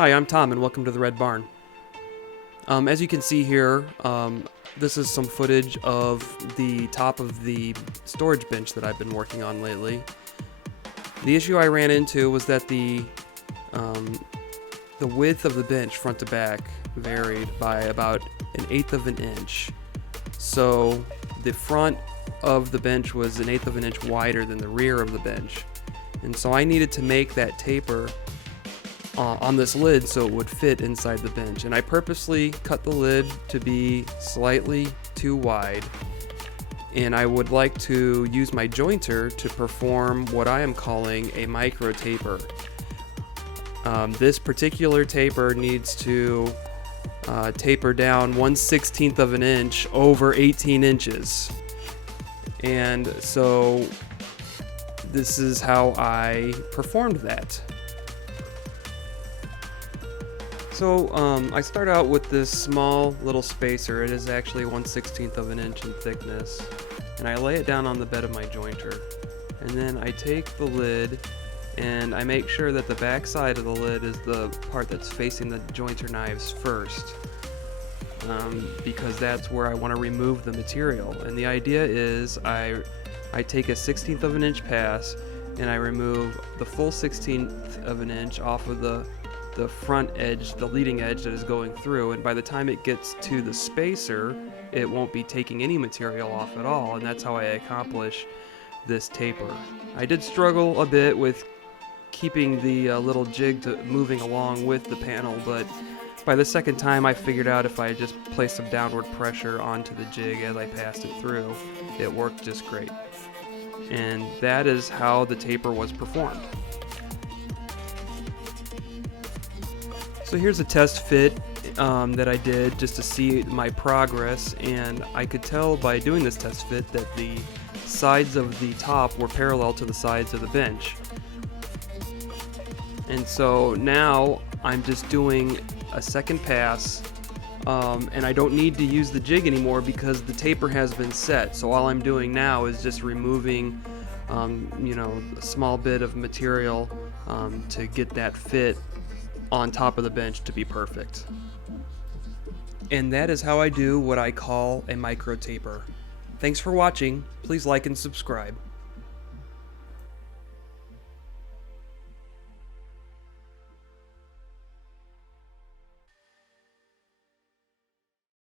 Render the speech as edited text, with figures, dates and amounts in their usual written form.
Hi, I'm Tom, and welcome to the Red Barn. As you can see here, this is some footage of the top of the storage bench that I've been working on lately. The issue I ran into was that the width of the bench, front to back, varied by about 1/8 of an inch. So the front of the bench was 1/8 of an inch wider than the rear of the bench. And so I needed to make that taper on this lid so it would fit inside the bench, and I purposely cut the lid to be slightly too wide, and I would like to use my jointer to perform what I am calling a micro taper. This particular taper needs to taper down 1/16 of an inch over 18 inches, and so this is how I performed that. So I start out with this small little spacer. It is actually 1/16 of an inch in thickness, and I lay it down on the bed of my jointer, and then I take the lid and I make sure that the back side of the lid is the part that's facing the jointer knives first, because that's where I want to remove the material. And the idea is I take a 1/16 of an inch pass and I remove the full 1/16 of an inch off of the front edge, the leading edge that is going through, and by the time it gets to the spacer, it won't be taking any material off at all, and that's how I accomplish this taper. I did struggle a bit with keeping the little jig moving along with the panel, but by the second time I figured out if I just placed some downward pressure onto the jig as I passed it through, it worked just great. And that is how the taper was performed. So here's a test fit that I did just to see my progress, and I could tell by doing this test fit that the sides of the top were parallel to the sides of the bench. And so now I'm just doing a second pass, and I don't need to use the jig anymore because the taper has been set. So all I'm doing now is just removing a small bit of material to get that fit on top of the bench to be perfect. And that is how I do what I call a micro taper. Thanks for watching. Please like and subscribe.